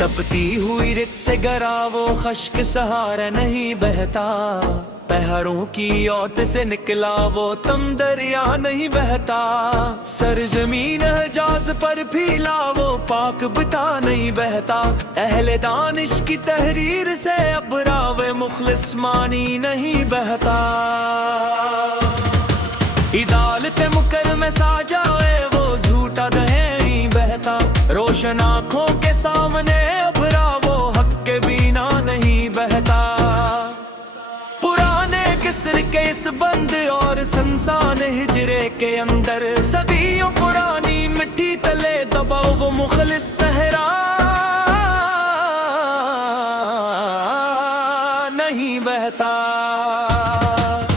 तपती हुई रित से गरा वो खश्क सहारा नहीं बहता, पहाड़ों की ओट से निकला वो तम दरिया नहीं बहता। सरजमीन हजाज पर फीला वो पाक बता नहीं बहता, अहले दानिश की तहरीर से अब रावे मुखलिस मानी नहीं बहता। इदालत मुकर में साजाए वो झूठा नहीं बहता, रोशन आँखों के सामने अब वो हक के बिना नहीं बहता। पुराने किस्र के इस बंद और संसान हिजरे के अंदर सदियों पुरानी मिट्टी तले दबाओ वो मुखलिस सहरा नहीं बहता।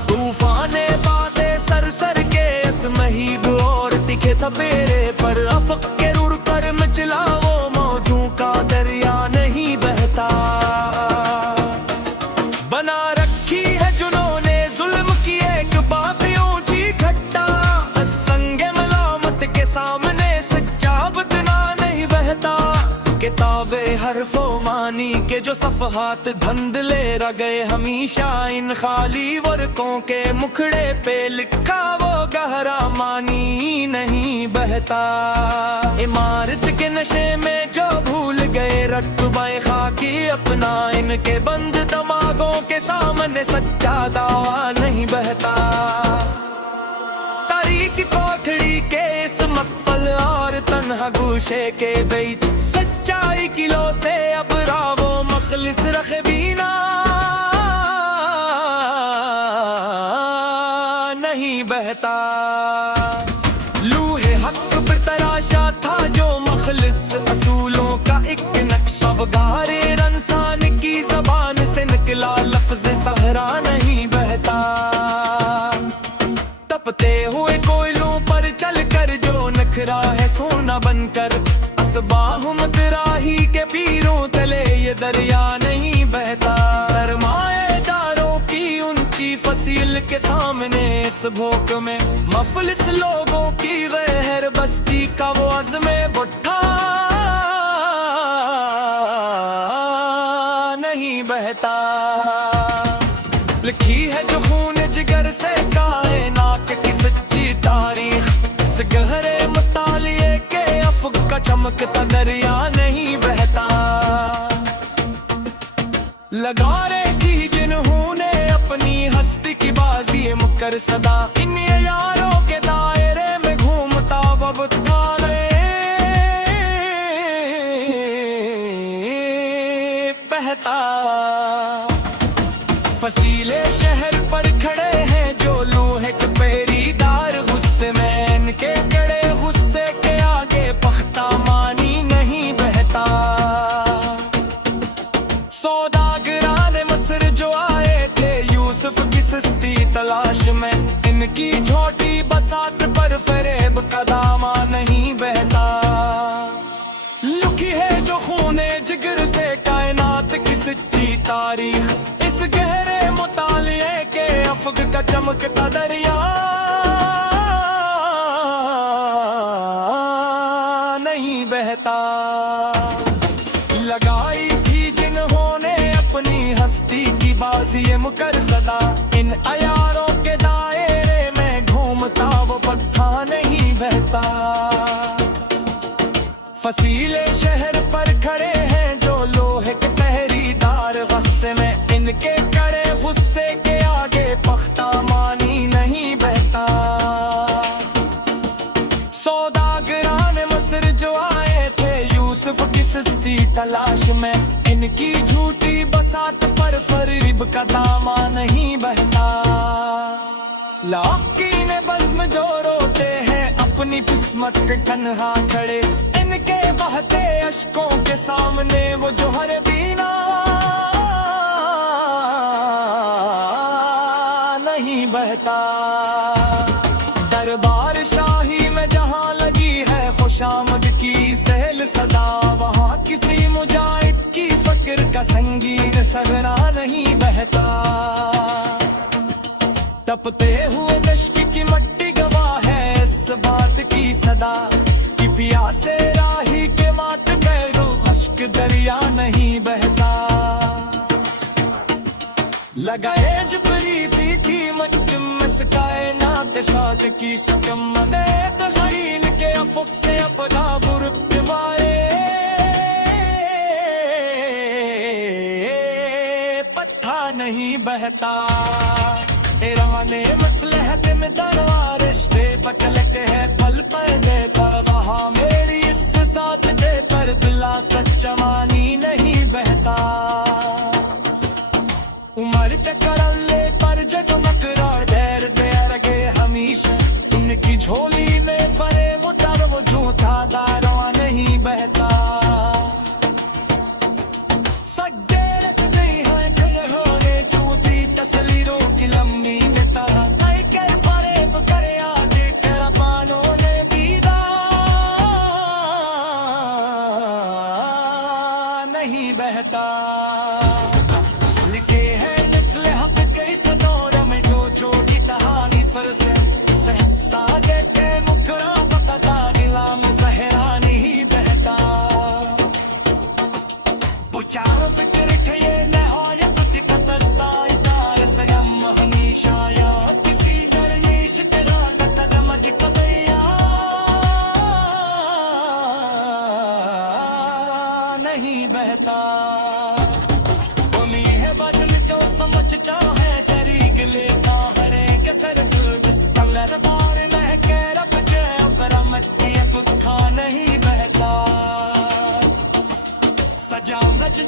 तूफाने बातें सर सर के इस महीब और तिखे थपेरे पर अफक के रुड़ कर मचला वो मौजों का दरिया नहीं बहता। बना रखी है जिन्होंने जुल्म की एक बात ऊंची घट्टा, संगे मलामत के सामने सच्चा बदना नहीं बहता। किताबे हरफो मानी के जो सफहात धंधले रह गए हमेशा, इन खाली वर्कों के मुखड़े पे लिखा वो गहरा मानी नहीं बहता। इमारत के नशे में जो भूल गए रत्बाए खाकी अपना, इनके बंद दिमागों के सामने सच्चा दावा नहीं बहता। तारीख कोठड़ी के इस मकफल और तन्हा गुशे के बीच सच्चाई किलो से अब रावो मखलिस रखे बिना नहीं बहता। लूहे हक पर तराशा था जो मखलिस असूलों का एक नक्शा, वगारे रंसान की जबान से निकला लफ्ज सहरा नहीं बहता। तपते हुए कोयलों पर चलकर जो नखरा है सोना बनकर, असबाहुमत राही के पीरों तले ये दरिया नहीं बहता। सरमाएदारों की ऊंची फसील के सामने इस भोक में मफलिस लोगों की गैर बस्ती का वो अज़्मे बुट्ठा नहीं बहता। लिखी है जो खून जिगर से कायनात की सच्ची तारीख, इस गहरे मुतालिए के अफक का चमकता दरिया नहीं बहता। लगारे की जिन्होंने अपनी हस्ती की बाजी मुकर सदा, इन यारों के दायरे में घूमता वो बुद्धा बहता। फसीले शहर पर खड़े हैं जो लोहे के पहरेदार, गुस्से में इनके कड़े गुस्से के आगे पख्ता मानी नहीं बहता। सौदागरान मस्र जो आए थे यूसुफ की सस्ती तलाश में, इनकी छोटी बसात पर फरेब का दामा नहीं बहता। लुकी है जो खूने जिगर से कायनात की सच्ची तारीख, इस गहरे मुतालिए के अफक का चमकता दरिया नहीं बहता। लगाई थी जिन्होंने अपनी हस्ती की बाजी मुकर सदा, इन अयारों के दायरे में घूमता वो पत्था नहीं बहता। फसीले शहर पर खड़े हैं जो लोहे के पहरेदार, गुस्से में इनके कड़े गुस्से के आगे पख्ता मानी नहीं बहता। सौदागरान मस्र जो आए थे यूसुफ की सस्ती तलाश में, इनकी झूठी बसात पर फरेब का दामा नहीं बहता। लाकी ने बज़्म जो रोते हैं अपनी किस्मत के तन्हा खड़े, इनके बहते अश्कों के सामने वो जो हर बीना नहीं बहता। दरबार शाही में जहाँ लगी है खुशामद की सहल सदा, वहाँ किसी मुजाहिद की फक्र का संगीन सगरा नहीं बहता। तपते हुए दश्क की मट्टी गवाह है इस बात की सदा, कि प्यासे राही के मात पैरों अश्क दरिया नहीं बहता। लगाए जो प्रीति की मच कायनात शाद की सकम मने तो शरीर के अफुक से अपना बुरुक मारे पत्था नहीं बहता। ईराने मसलहत में दरबार रिश्ते बटलते हैं पल पर दे पर वहा मेरी इस साथ दे पर बिला सच्चा मानी नहीं बहता। उमर टकराल ले पर जो मकरार देर दे लगे हमेशा उनकी झोली में फरे मुदर वो झूठा दारवा नहीं बहता। सडेरत नहीं है दिल होने झूठी तस्वीरों की लम्बी में तरह आई के फरेब करे आगे तेरा पानों ने दीदा नहीं बहता। लिखे हैं नस्ल हक कई सनोर में जो छोटी कहानी फिर से सागे के मुखरा बता नीलाम सहरा नहीं बहता। उचारो फिक्र के ये नहायत कतरता इदार सगम हमेशा या किसी दरवेश तेरा कदम दिखया नहीं बहता। समझता है शरीक लेता हरे के सर दुर्गस कलर बार में के रब के बरमती पुखा नहीं बहता। सजावट